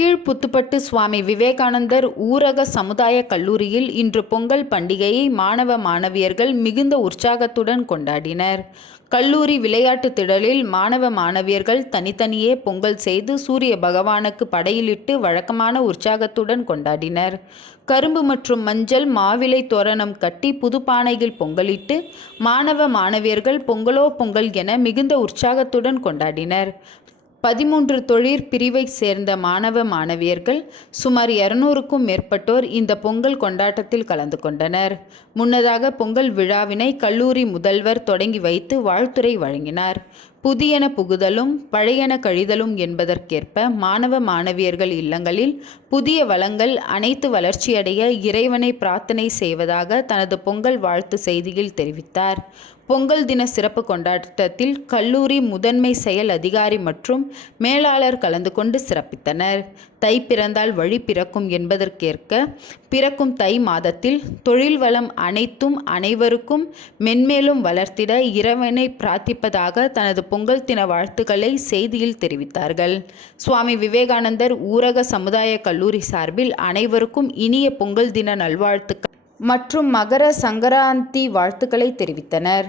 கீழ்ப்புத்துப்பட்டு சுவாமி விவேகானந்தர் ஊரக சமுதாய கல்லூரியில் இன்று பொங்கல் பண்டிகையை மாணவ மாணவியர்கள் மிகுந்த உற்சாகத்துடன் கொண்டாடினர். கல்லூரி விளையாட்டு திடலில் மாணவ மாணவியர்கள் தனித்தனியே பொங்கல் செய்து சூரிய பகவானுக்கு படையிலிட்டு வழக்கமான உற்சாகத்துடன் கொண்டாடினர். கரும்பு மற்றும் மஞ்சள் மாவிலை தோரணம் கட்டி புதுப்பானையில் பொங்கலிட்டு மாணவ மாணவியர்கள் பொங்கலோ பொங்கல் என மிகுந்த உற்சாகத்துடன் கொண்டாடினர். 13 தொழிற்பிரிவை சேர்ந்த மாணவ மாணவியர்கள் சுமார் 200க்கும் மேற்பட்டோர் இந்த பொங்கல் கொண்டாட்டத்தில் கலந்து கொண்டனர். முன்னதாக பொங்கல் விழாவினை கல்லூரி முதல்வர் தொடங்கி வைத்து வாழ்த்துரை வழங்கினார். புதியன புகுதலும் பழையன கழிதலும் என்பதற்கேற்ப மாணவ மாணவியர்கள் இல்லங்களில் புதிய வளங்கள் அனைத்து வளர்ச்சியடைய இறைவனை பிரார்த்தனை செய்வதாக தனது பொங்கல் வாழ்த்து செய்தியில் தெரிவித்தார். பொங்கல் தின சிறப்பு கொண்டாட்டத்தில் கல்லூரி முதன்மை செயல் அதிகாரி மற்றும் மேலாளர் கலந்து கொண்டு சிறப்பித்தனர். தை பிறந்தால் வழி பிறக்கும் என்பதற்கேற்க பிறக்கும் தை மாதத்தில் தொழில் வளம் அனைத்தும் அனைவருக்கும் மென்மேலும் வளர்த்திட இறைவனை பிரார்த்திப்பதாக தனது பொங்கல் தின வாழ்த்துக்களை செய்தியில் தெரிவித்தார்கள். சுவாமி விவேகானந்தர் ஊரக சமுதாய கல்லூரி சார்பில் அனைவருக்கும் இனிய பொங்கல் தின நல்வாழ்த்துக்கள் மற்றும் மகர சங்கராந்தி வாழ்த்துக்களை தெரிவித்தனர்.